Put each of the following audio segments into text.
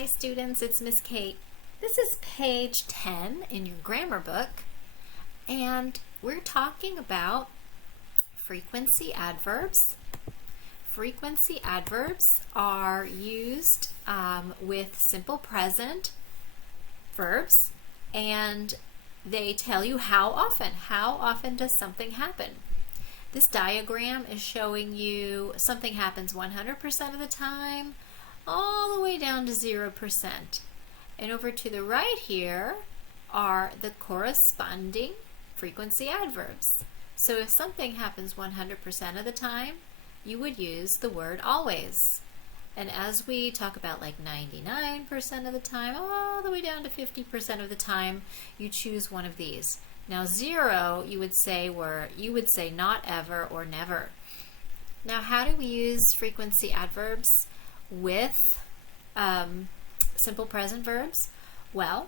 Hi students, it's Miss Kate. This is page 10 in your grammar book, and we're talking about frequency adverbs. Frequency adverbs are used with simple present verbs, and they tell you how often. How often does something happen? This diagram is showing you something happens 100% of the time, all the way down to 0%. And over to the right here are the corresponding frequency adverbs. So if something happens 100% of the time, you would use the word always. And as we talk about like 99% of the time, all the way down to 50% of the time, you choose one of these. Now 0, you would say not ever or never. Now how do we use frequency adverbs with simple present verbs? Well,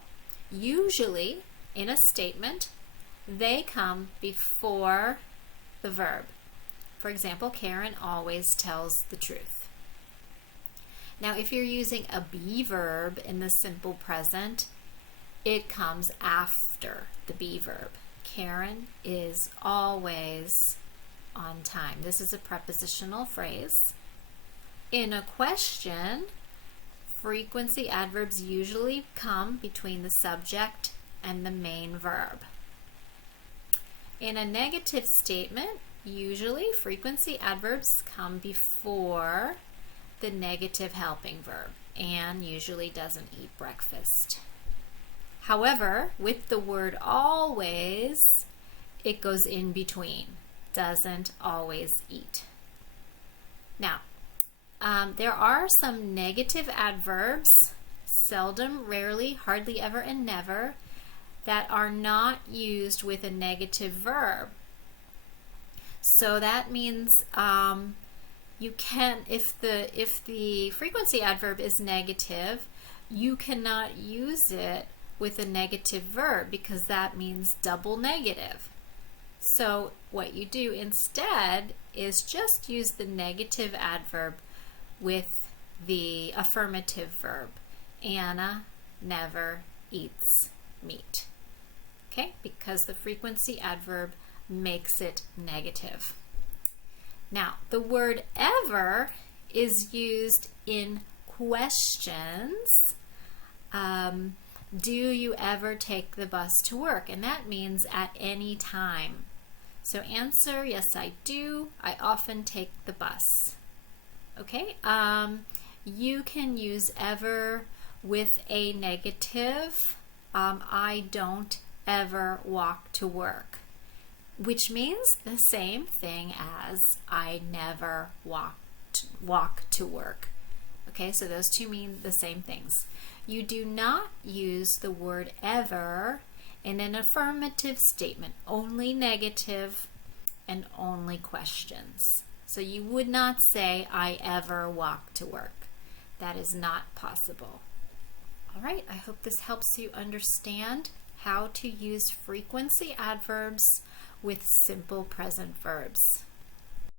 usually in a statement, they come before the verb. For example, Karen always tells the truth. Now, if you're using a be verb in the simple present, it comes after the be verb. Karen is always on time. This is a prepositional phrase. In a question, frequency adverbs usually come between the subject and the main verb. In a negative statement, usually frequency adverbs come before the negative helping verb. Anne usually doesn't eat breakfast. However, with the word always, it goes in between. Doesn't always eat. Now, there are some negative adverbs, seldom, rarely, hardly ever, and never, that are not used with a negative verb. So that means you can, if the frequency adverb is negative, you cannot use it with a negative verb because that means double negative. So what you do instead is just use the negative adverb with the affirmative verb. Anna never eats meat. Okay? Because the frequency adverb makes it negative. Now, the word ever is used in questions. Do you ever take the bus to work? And that means at any time. So answer, yes I do. I often take the bus. Okay, you can use ever with a negative. I don't ever walk to work, which means the same thing as I never walk to work. Okay, so those two mean the same things. You do not use the word ever in an affirmative statement, only negative and only questions. So you would not say, I ever walk to work. That is not possible. All right, I hope this helps you understand how to use frequency adverbs with simple present verbs.